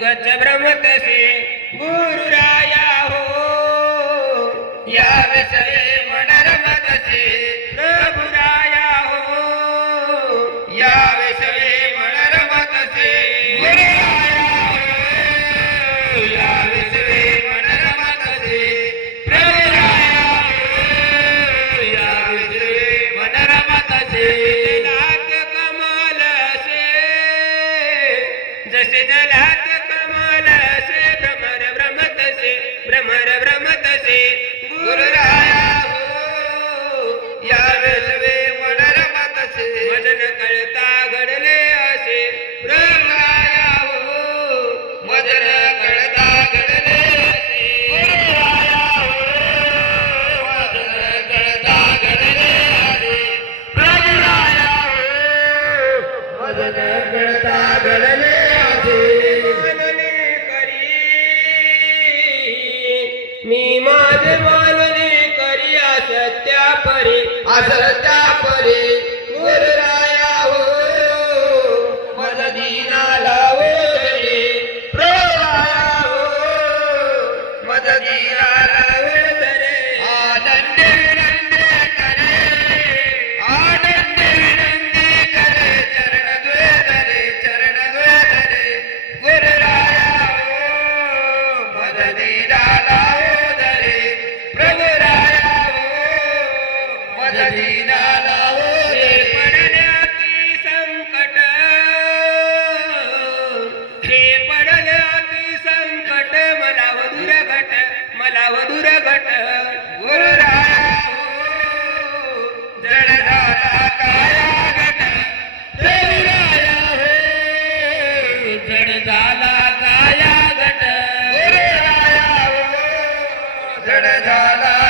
उगच ब्रह्मतसे गुरुराया हो. या विषये मनरमतसे प्रभुरा टा परे झाला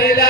Dale, dale.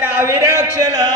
करावी रक्षणा